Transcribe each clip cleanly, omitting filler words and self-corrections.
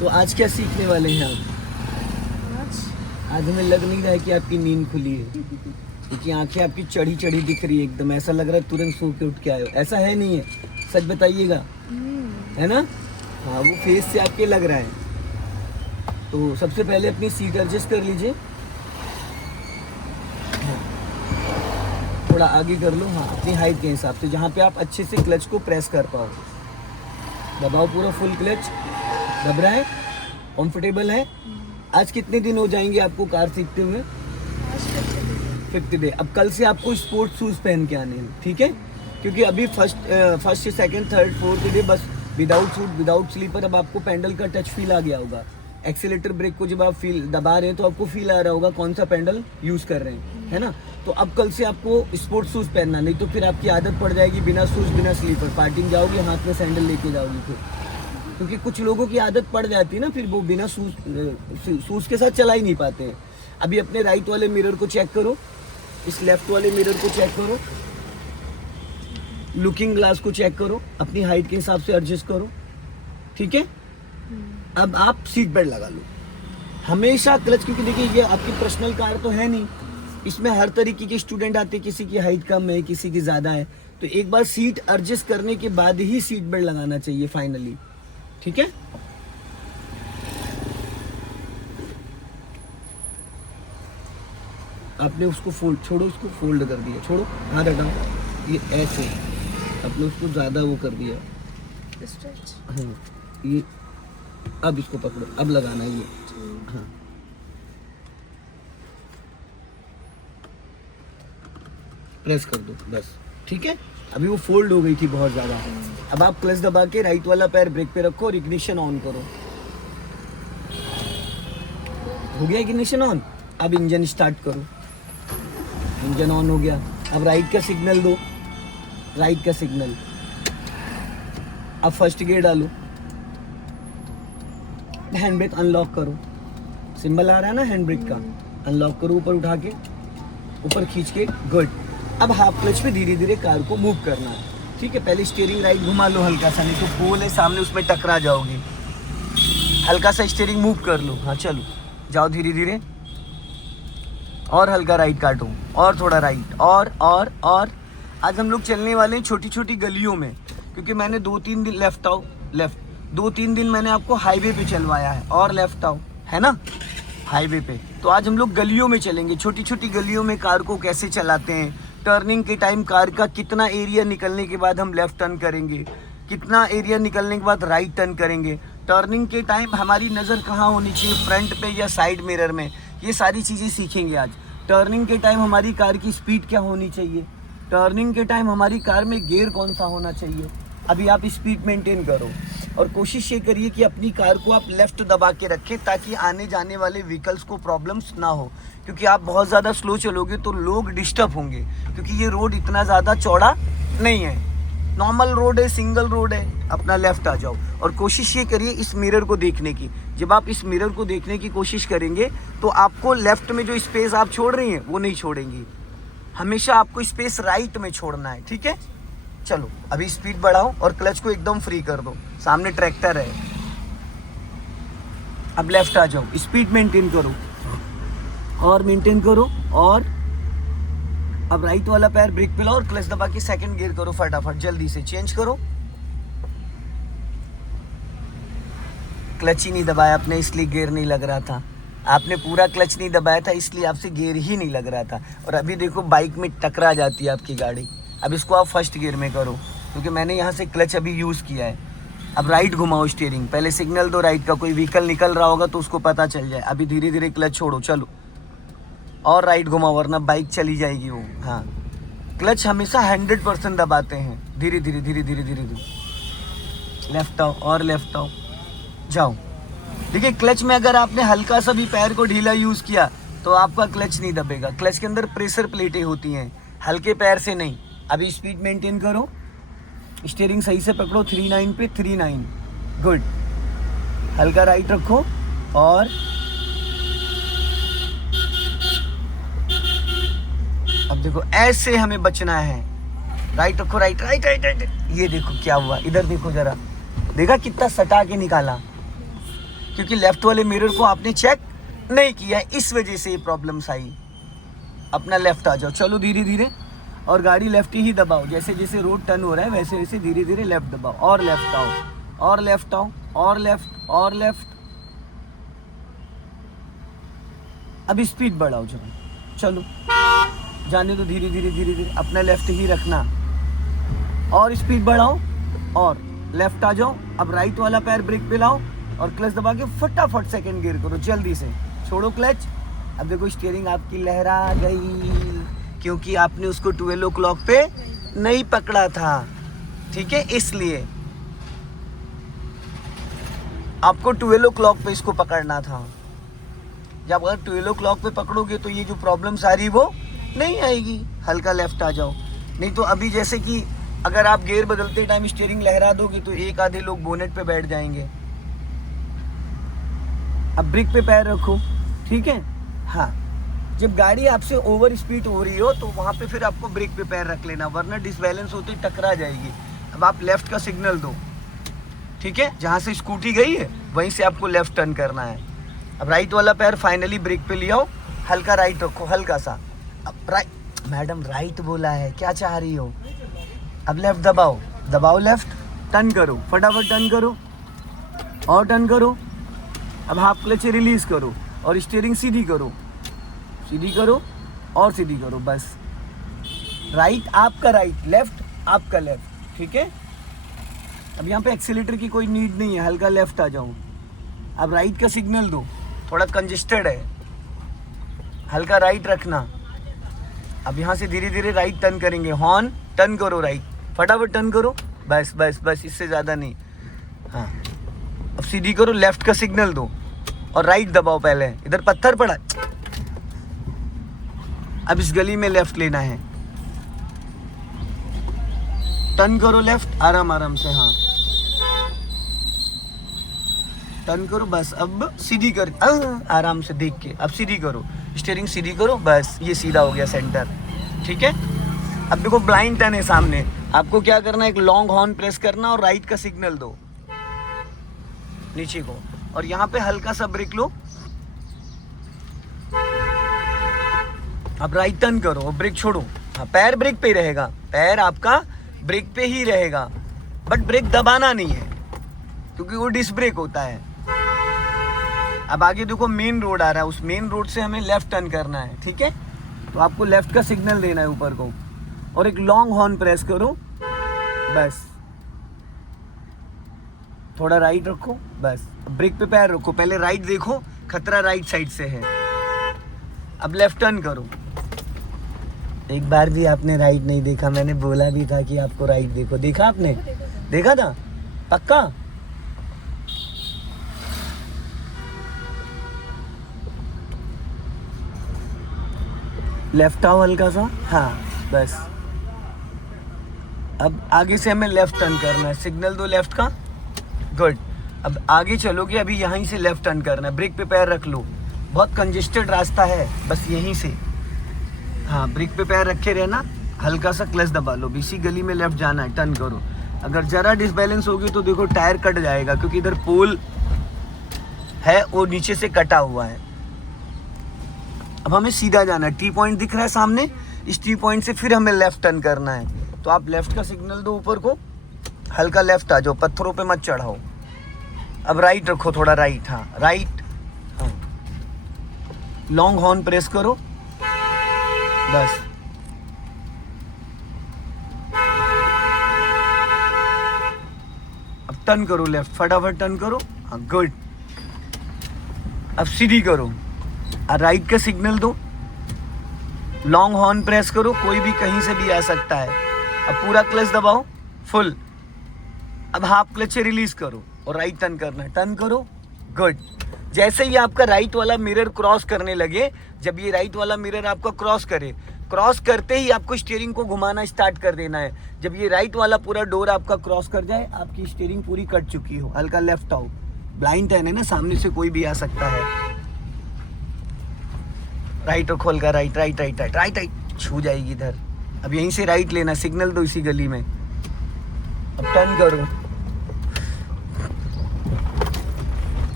तो आज क्या सीखने वाले हैं आप? आज हमें लग नहीं रहा है कि आपकी नींद खुली है, क्योंकि आंखें आपकी चढ़ी चढ़ी दिख रही है एकदम। ऐसा लग रहा है तुरंत सो के उठ के आए हो। ऐसा है नहीं है? सच बताइएगा, है ना? हाँ, वो फेस से आपके लग रहा है। तो सबसे पहले अपनी सीट एडजस्ट कर लीजिए। हाँ, थोड़ा आगे कर लो। हाँ, अपनी हाइट के हिसाब से, जहाँ पे आप अच्छे से क्लच को प्रेस कर पाओ। दबाओ पूरा फुल क्लच। दब रहा है? कंफर्टेबल है? आज कितने दिन हो जाएंगे आपको कार सीखते हुए? 50 डे। अब कल से आपको स्पोर्ट्स शूज पहन के आने हैं, ठीक है? क्योंकि अभी first second third fourth day बस विदाउट शूज विदाउट स्लीपर। अब आपको पेंडल का टच फील आ गया होगा। एक्सीलेटर ब्रेक को जब आप फील दबा रहे हैं तो आपको फील आ रहा होगा कौन सा पेंडल यूज कर रहे हैं, है ना? तो अब कल से आपको स्पोर्ट्स शूज पहनना, नहीं तो फिर आपकी आदत पड़ जाएगी बिना शूज बिना स्लीपर। पार्टी जाओगे हाथ में सैंडल लेके जाओगे फिर, क्योंकि कुछ लोगों की आदत पड़ जाती है ना, फिर वो बिना शूज के साथ चला ही नहीं पाते हैं। अभी अपने राइट वाले मिरर को चेक करो, इस लेफ्ट वाले मिरर को चेक करो, लुकिंग ग्लास को चेक करो, अपनी हाइट के हिसाब से एडजस्ट करो, ठीक है? अब आप सीट बेल्ट लगा लो हमेशा। क्लच, क्योंकि देखिए ये आपकी पर्सनल कार तो है नहीं, इसमें हर तरीके के स्टूडेंट आते हैं, किसी की हाइट कम है, किसी की ज़्यादा है। तो एक बार सीट एडजस्ट करने के बाद ही सीट बेल्ट लगाना चाहिए फाइनली, ठीक है? आपने उसको फोल्ड, छोड़ो, उसको फोल्ड कर दिया, छोड़ो, हाथ हटाओ, ये ऐसे आपने उसको ज़्यादा वो कर दिया। हाँ, ये अब इसको पकड़ो, अब लगाना है ये। हाँ, प्रेस कर दो बस, ठीक है? अभी वो फोल्ड हो गई थी बहुत ज़्यादा। अब आप क्लच दबा के राइट वाला पैर ब्रेक पे रखो और इग्निशन ऑन करो। हो गया इग्निशन ऑन? अब इंजन स्टार्ट करो। इंजन ऑन हो गया। अब राइट का सिग्नल दो, राइट का सिग्नल। अब फर्स्ट गियर डालो, हैंड ब्रेक अनलॉक करो। सिंबल आ रहा है ना हैंड ब्रेक का, अनलॉक करो, ऊपर उठा के, ऊपर खींच के, गुड। अब हाफ क्लच पे धीरे धीरे कार को मूव करना है, ठीक है? पहले स्टीयरिंग राइट घुमा लो हल्का सा, नहीं तो पोल है सामने उसमें टकरा जाओगी। हल्का सा स्टीयरिंग मूव कर लो। हाँ, चलो जाओ धीरे धीरे, और हल्का राइट काटो, और थोड़ा राइट, और आज हम लोग चलने वाले हैं छोटी छोटी गलियों में, क्योंकि मैंने 2-3 दिन लेफ्ट आओ, लेफ्ट 2-3 दिन मैंने आपको हाईवे पे चलवाया है, और लेफ्ट आओ, है ना, हाईवे पे। तो आज हम लोग गलियों में चलेंगे, छोटी छोटी गलियों में कार को कैसे चलाते हैं, टर्निंग के टाइम कार का कितना एरिया निकलने के बाद हम लेफ्ट टर्न करेंगे, कितना एरिया निकलने के बाद राइट टर्न करेंगे, टर्निंग के टाइम हमारी नज़र कहाँ होनी चाहिए, फ्रंट पे या साइड मिरर में, ये सारी चीज़ें सीखेंगे आज। टर्निंग के टाइम हमारी कार की स्पीड क्या होनी चाहिए, टर्निंग के टाइम हमारी कार में गियर कौन सा होना चाहिए। अभी आप स्पीड मेंटेन करो और कोशिश ये करिए कि अपनी कार को आप लेफ़्ट दबा के रखें, ताकि आने जाने वाले व्हीकल्स को प्रॉब्लम्स ना हो। क्योंकि आप बहुत ज़्यादा स्लो चलोगे तो लोग डिस्टर्ब होंगे, क्योंकि ये रोड इतना ज़्यादा चौड़ा नहीं है, नॉर्मल रोड है, सिंगल रोड है। अपना लेफ़्ट आ जाओ और कोशिश ये करिए इस मिरर को देखने की। जब आप इस मिरर को देखने की कोशिश करेंगे तो आपको लेफ़्ट में जो स्पेस आप छोड़ रही हैं वो नहीं छोड़ेंगी, हमेशा आपको स्पेस राइट में छोड़ना है, ठीक है? चलो अभी स्पीड बढ़ाओ और क्लच को एकदम फ्री कर दो, सामने ट्रैक्टर है। अब लेफ्ट आ जाओ, स्पीड मेंटेन करो और मेंटेन करो, और अब राइट वाला पैर ब्रेक पे लाओ और क्लच दबा के सेकंड गियर करो, फटाफट जल्दी से चेंज करो। क्लच ही नहीं दबाया आपने, इसलिए गियर नहीं लग रहा था। आपने पूरा क्लच नहीं दबाया था, इसलिए आपसे गियर ही नहीं लग रहा था। और अभी देखो बाइक में टकरा जाती है आपकी गाड़ी। अब इसको आप फर्स्ट गियर में करो, क्योंकि मैंने यहाँ से क्लच अभी यूज़ किया है। अब राइट घुमाओ स्टीयरिंग, पहले सिग्नल दो राइट का, कोई व्हीकल निकल रहा होगा तो उसको पता चल जाए। अभी धीरे धीरे क्लच छोड़ो, चलो, और राइट घुमाओ, वरना बाइक चली जाएगी वो। हाँ, क्लच हमेशा 100% दबाते हैं। धीरे धीरे धीरे धीरे धीरे धीरे लेफ्ट आओ और लेफ्ट आओ, जाओ। देखिए क्लच में अगर आपने हल्का सा भी पैर को ढीला यूज़ किया तो आपका क्लच नहीं दबेगा। क्लच के अंदर प्रेशर प्लेटें होती हैं, हल्के पैर से नहीं। अभी स्पीड मेंटेन करो, स्टीयरिंग सही से पकड़ो, 39 पे 39, गुड। हल्का राइट रखो और अब देखो ऐसे हमें बचना है। राइट रखो, राइट राइट राइट राइट। ये देखो क्या हुआ, इधर देखो जरा, देखा कितना सटा के निकाला, क्योंकि लेफ्ट वाले मिरर को आपने चेक नहीं किया, इस वजह से ये प्रॉब्लम्स आई। अपना लेफ्ट आ जाओ, चलो धीरे धीरे, और गाड़ी लेफ्ट ही दबाओ। जैसे जैसे रोड टर्न हो रहा है वैसे वैसे धीरे धीरे लेफ्ट दबाओ, और लेफ्ट आओ, और लेफ्ट आओ, और लेफ्ट, और लेफ्ट। अब स्पीड बढ़ाओ, चलो जाने दो, धीरे धीरे धीरे धीरे, अपना लेफ्ट ही रखना, और स्पीड बढ़ाओ, और लेफ्ट आ जाओ। अब राइट वाला पैर ब्रेक पे लाओ और क्लच दबा के फटाफट सेकंड गियर करो, जल्दी से छोड़ो क्लच। अब देखो स्टीयरिंग आपकी लहरा गई, क्योंकि आपने उसको 12 o'clock पे नहीं पकड़ा था, ठीक है। इसलिए आपको 12 o'clock पे इसको पकड़ना था। जब अगर 12 o'clock पे पकड़ोगे तो ये जो प्रॉब्लम्स आ रही वो नहीं आएगी। हल्का लेफ्ट आ जाओ, नहीं तो अभी जैसे कि अगर आप गियर बदलते टाइम स्टीयरिंग लहरा दोगे तो एक आधे लोग बोनेट पे बैठ जाएंगे। अब ब्रेक पे पैर रखो, ठीक है। हाँ, जब गाड़ी आपसे ओवर स्पीड हो रही हो तो वहाँ पे फिर आपको ब्रेक पे पैर रख लेना, वरना डिसबैलेंस होते टकरा जाएगी। अब आप लेफ्ट का सिग्नल दो, ठीक है। जहाँ से स्कूटी गई है वहीं से आपको लेफ्ट टर्न करना है। अब राइट वाला पैर फाइनली ब्रेक पे ले आओ, हल्का राइट रखो, हल्का सा। अब राइट, मैडम राइट बोला है, क्या चाह रही हो। अब लेफ्ट दबाओ, दबाओ लेफ्ट, टर्न करो, फटाफट टर्न करो, और टर्न करो। अब हाफ क्लच रिलीज करो और स्टीयरिंग सीधी करो, सीधी करो और सीधी करो, बस। राइट आपका राइट, लेफ्ट आपका लेफ्ट, ठीक है। अब यहाँ पे एक्सीलेटर की कोई नीड नहीं है, हल्का लेफ्ट आ जाओ। अब राइट का सिग्नल दो, थोड़ा कंजेस्टेड है, हल्का राइट रखना। अब यहाँ से धीरे धीरे राइट टर्न करेंगे, हॉर्न, टर्न करो राइट, फटाफट टर्न करो, बस बस बस, इससे ज़्यादा नहीं। हाँ, अब सीधी करो, लेफ्ट का सिग्नल दो और राइट दबाओ। पहले इधर पत्थर पड़ा, अब इस गली में लेफ्ट लेना है, टर्न करो लेफ्ट, आराम आराम से। हाँ, टर्न करो, बस। अब सीधी कर, आराम से देख के, अब सीधी करो, स्टीयरिंग सीधी करो, बस। ये सीधा हो गया सेंटर, ठीक है। अब देखो ब्लाइंड टर्न है सामने, आपको क्या करना है, एक लॉन्ग हॉर्न प्रेस करना और राइट का सिग्नल दो नीचे को, और यहाँ पे हल्का सा ब्रेक लो। अब राइट टर्न करो और ब्रेक छोड़ो। हाँ, पैर ब्रेक पे ही रहेगा, पैर आपका ब्रेक पे ही रहेगा, बट ब्रेक दबाना नहीं है क्योंकि वो डिस्क ब्रेक होता है। अब आगे देखो मेन रोड आ रहा है, उस मेन रोड से हमें लेफ्ट टर्न करना है, ठीक है। तो आपको लेफ्ट का सिग्नल देना है ऊपर को, और एक लॉन्ग हॉर्न प्रेस करो, बस। थोड़ा राइट रखो, बस। ब्रेक पे पैर रखो, पहले राइट देखो, खतरा राइट साइड से है। अब लेफ्ट टर्न करो। एक बार भी आपने राइट नहीं देखा, मैंने बोला भी था कि आपको राइट देखो। देखा आपने? देखा था पक्का? लेफ्ट आओ हल्का सा, हाँ बस। अब आगे से हमें लेफ्ट टर्न करना है, सिग्नल दो लेफ्ट का, गुड। अब आगे चलोगे, अभी यहीं से लेफ्ट टर्न करना है, ब्रेक पे पैर रख लो, बहुत कंजेस्टेड रास्ता है, बस यहीं से। हाँ, ब्रेक पे पैर रखे रहना, हल्का सा क्लच दबा लो, इसी गली में लेफ्ट जाना है, टर्न करो। अगर ज़रा डिसबैलेंस होगी तो देखो टायर कट जाएगा, क्योंकि इधर पोल है वो नीचे से कटा हुआ है। अब हमें सीधा जाना है, टी पॉइंट दिख रहा है सामने, इस टी पॉइंट से फिर हमें लेफ्ट टर्न करना है। तो आप लेफ्ट का सिग्नल दो ऊपर को, हल्का लेफ्ट आ जाओ, पत्थरों पे मत चढ़ाओ। अब राइट रखो, थोड़ा राइट, हाँ राइट, हाँ। लॉन्ग हॉर्न प्रेस करो, बस। अब टर्न करो लेफ्ट, फटाफट टर्न करो, हाँ गुड। अब सीधी करो, राइट का सिग्नल दो, लॉन्ग हॉर्न प्रेस करो, कोई भी कहीं से भी आ सकता है। अब पूरा क्लच दबाओ फुल। अब हाफ क्लच से रिलीज करो और राइट टर्न करना है, टर्न करो, गुड। जैसे ही आपका राइट वाला मिरर क्रॉस करने लगे, जब ये राइट वाला मिरर आपका क्रॉस करे, क्रॉस करते ही आपको स्टीयरिंग को घुमाना स्टार्ट कर देना है। जब ये राइट वाला पूरा डोर आपका क्रॉस कर जाए, आपकी स्टीयरिंग पूरी कट चुकी हो, हल्का लेफ्ट आओ। ब्लाइंड टर्न है ना, सामने से कोई भी आ सकता है। राइट और खोल कर right right right right right right, छू जाएगी इधर। अब यहीं से राइट लेना, सिग्नल दो इसी गली में। अब टर्न करो,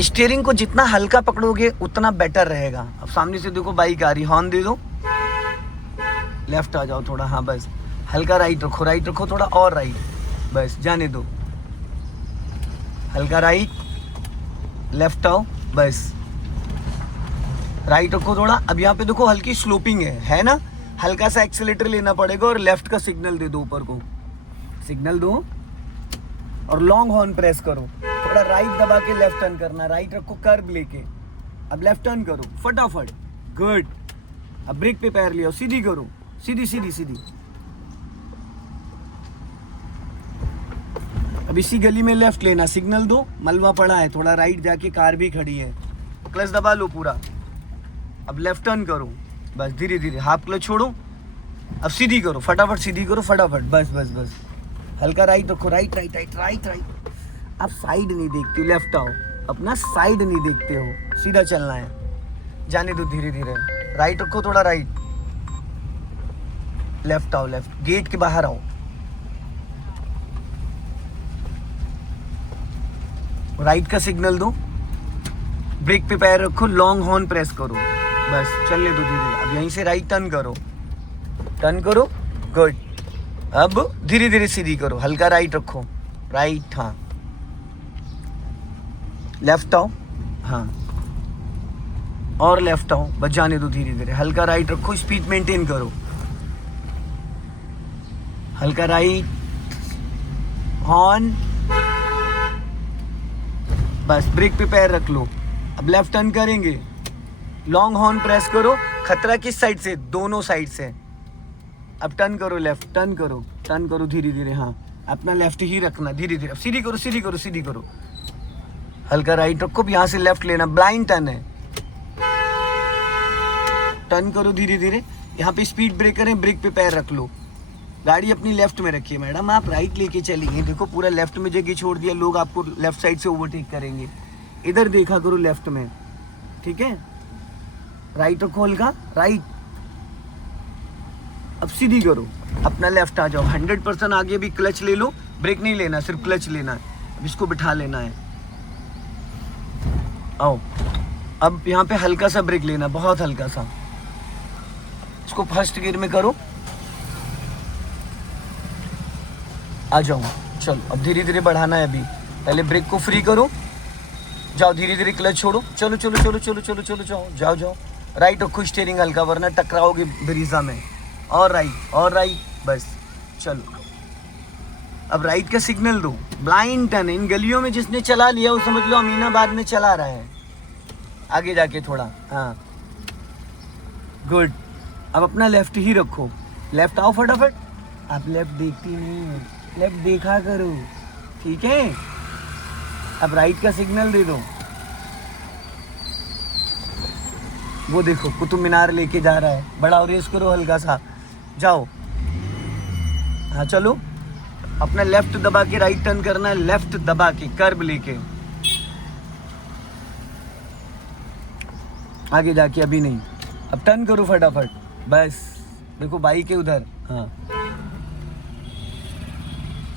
स्टीयरिंग को जितना हल्का पकड़ोगे उतना बेटर रहेगा। अब सामने से देखो बाइक आ रही, हॉर्न दे दो, लेफ्ट आ जाओ थोड़ा, हाँ बस हल्का राइट रखो थोड़ा और राइट, बस जाने दो, हल्का राइट, लेफ्ट आओ, बस राइट रखो थोड़ा। अब यहाँ पे देखो हल्की स्लोपिंग है ना, हल्का सा एक्सीलेटर लेना पड़ेगा और लेफ्ट का सिग्नल दे दो, ऊपर को सिग्नल दो और लॉन्ग हॉर्न प्रेस करो, थोड़ा राइट दबा के लेफ्ट टर्न करना, राइट रखो कर्व लेके, अब लेफ्ट टर्न करो फटाफट, गुड। अब ब्रेक पे पैर लिया, सीधी करो, सीधी सीधी सीधी। अब इसी गली में लेफ्ट लेना, सिग्नल दो, मलबा पड़ा है, थोड़ा राइट जाके कार भी खड़ी है, क्लच दबा लो पूरा, अब लेफ्ट टर्न करो, बस धीरे धीरे, हाफ क्लच छोड़ो, अब सीधी करो फटाफट, सीधी करो फटाफट, बस बस बस, हल्का राइट रखो, right right right right right. आप साइड नहीं देखते, लेफ्ट आओ, अपना साइड नहीं देखते हो, सीधा चलना है, जाने दो धीरे धीरे, राइट रखो थोड़ा राइट, लेफ्ट आओ, लेफ्ट गेट के बाहर आओ, राइट का सिग्नल दो, ब्रेक पे पैर रखो, लॉन्ग हॉर्न प्रेस करो, बस चलने दो धीरे। अब यहीं से राइट टर्न करो, गुड। अब धीरे धीरे सीधी करो, हल्का राइट रखो, राइट, हाँ लेफ्ट आओ, हाँ और लेफ्ट आओ, बस जाने दो धीरे धीरे, हल्का राइट रखो, स्पीड मेंटेन करो, हल्का राइट, हॉर्न, बस ब्रेक पे पैर रख लो। अब लेफ्ट टर्न करेंगे, लॉन्ग हॉर्न प्रेस करो, खतरा किस साइड से, दोनों साइड से। अब टर्न करो, लेफ्ट टर्न करो धीरे धीरे, हाँ अपना लेफ्ट ही रखना, धीरे धीरे, अब सीधी करो सीधी करो सीधी करो, हल्का राइट रखो, यहाँ से लेफ्ट लेना, ब्लाइंड टर्न है, टर्न करो धीरे धीरे, यहाँ पे स्पीड ब्रेकर है, ब्रेक पे पैर रख लो, गाड़ी अपनी लेफ्ट में रखिए मैडम, आप राइट लेके चलेंगे, देखो पूरा लेफ्ट में जगह छोड़ दिया, लोग आपको लेफ्ट साइड से ओवरटेक करेंगे, इधर देखा करो लेफ्ट में, ठीक है, राइट रखो हल्का राइट, अब सीधी करो, अपना लेफ्ट आ जाओ, 100% आगे भी क्लच ले लो, ब्रेक नहीं लेना, सिर्फ क्लच लेना है, अब इसको बिठा लेना है, आओ। अब यहाँ पे हल्का सा ब्रेक लेना, बहुत हल्का सा, इसको फर्स्ट गियर में करो, आ जाओ, चलो अब धीरे धीरे बढ़ाना है, अभी पहले ब्रेक को फ्री करो, जाओ धीरे धीरे क्लच छोड़ो, चलो चलो चलो चलो चलो चलो जाओ जाओ, राइट रखो स्टीयरिंग हल्का, वरना टकराओगे ब्रीजा में, और राइट, बस चलो। अब राइट का सिग्नल दो, ब्लाइंड टर्न, इन गलियों में जिसने चला लिया वो समझ लो अमीनाबाद में चला रहा है, आगे जाके थोड़ा, हाँ गुड। अब अपना लेफ्ट ही रखो, लेफ्ट आओ फटाफट, आप लेफ्ट देखती नहीं, लेफ्ट देखा करो, ठीक है। अब राइट का सिग्नल दे दो, वो देखो कुतुब मीनार लेके जा रहा है, बड़ा रेस करो हल्का सा, जाओ, हाँ चलो। अपना लेफ्ट दबा के राइट टर्न करना है, लेफ्ट दबा के कर्व लेके, आगे जाके अभी नहीं, अब टर्न करो फटाफट, बस देखो बाइक है उधर, हाँ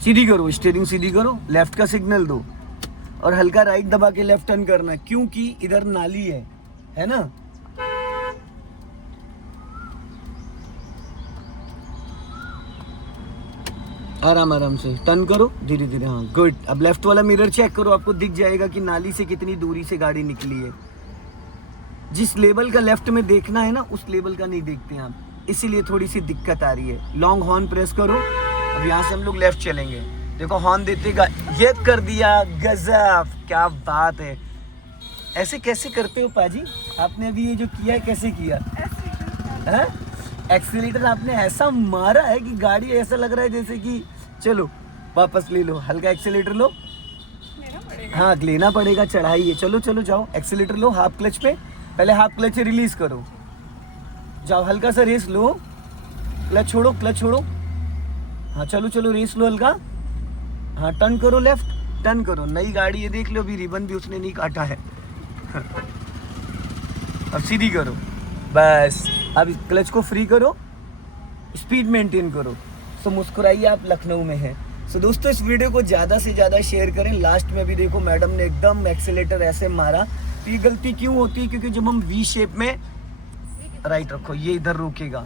सीधी करो, स्टीयरिंग सीधी करो, लेफ्ट का सिग्नल दो और हल्का राइट दबा के लेफ्ट टर्न करना है, क्योंकि इधर नाली है ना। आराम आराम से टर्न करो धीरे धीरे, हाँ गुड। अब लेफ्ट वाला मिरर चेक करो, आपको दिख जाएगा कि नाली से कितनी दूरी से गाड़ी निकली है। जिस लेवल का लेफ्ट में देखना है ना, उस लेवल का नहीं देखते हैं आप, इसीलिए थोड़ी सी दिक्कत आ रही है। लॉन्ग हॉर्न प्रेस करो, अब यहाँ से हम लोग लेफ्ट चलेंगे, देखो हॉर्न देते ये कर दिया, गजब, क्या बात है। ऐसे कैसे करते हो पाजी, आपने अभी ये जो किया है कैसे किया है? एक्सीलेटर आपने ऐसा मारा है कि गाड़ी ऐसा लग रहा है जैसे कि, चलो वापस ले लो, हल्का एक्सीलेटर लो, हाँ लेना पड़ेगा, चढ़ाई है, चलो चलो जाओ, एक्सीलेटर लो, हाफ क्लच पे, पहले हाफ क्लच से रिलीज करो, जाओ हल्का सा रेस लो, क्लच छोड़ो, हाँ चलो चलो रेस लो हल्का, हाँ टर्न करो, लेफ्ट टर्न करो, नई गाड़ी है देख लो, अभी रिबन भी उसने नहीं काटा है। अब सीधी करो, बस अब क्लच को फ्री करो, स्पीड मेंटेन करो। तो मुस्कुराइए, आप लखनऊ में हैं, सो दोस्तों इस वीडियो को ज़्यादा से ज़्यादा शेयर करें। लास्ट में भी देखो मैडम ने एकदम एक्सीलेटर ऐसे मारा, तो ये गलती क्यों होती है? क्योंकि जब हम वी शेप में राइट रखो, ये इधर रुकेगा।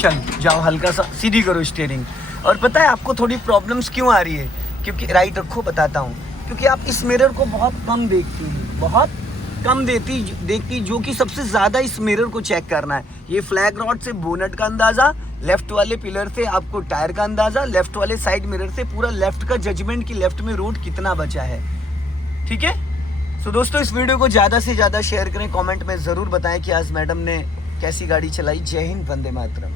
चल जाओ, हल्का सा सीधी करो स्टीयरिंग। और पता है आपको थोड़ी प्रॉब्लम्स क्यों आ रही है? क्योंकि राइट रखो, बताता हूँ। क्योंकि आप इस मिरर को बहुत कम देखती हैं, बहुत कम देखती, जो कि सबसे ज़्यादा इस मिरर को चेक करना है। ये फ्लैग रॉड से बोनट का अंदाज़ा, लेफ्ट वाले पिलर से आपको टायर का अंदाज़ा, लेफ्ट वाले साइड मिरर से पूरा लेफ्ट का जजमेंट कि लेफ्ट में रोड कितना बचा है। ठीक है। सो दोस्तों इस वीडियो को ज़्यादा से ज़्यादा शेयर करें। कमेंट में ज़रूर बताएं कि आज मैडम ने कैसी गाड़ी चलाई। जय हिंद, वंदे मातरम।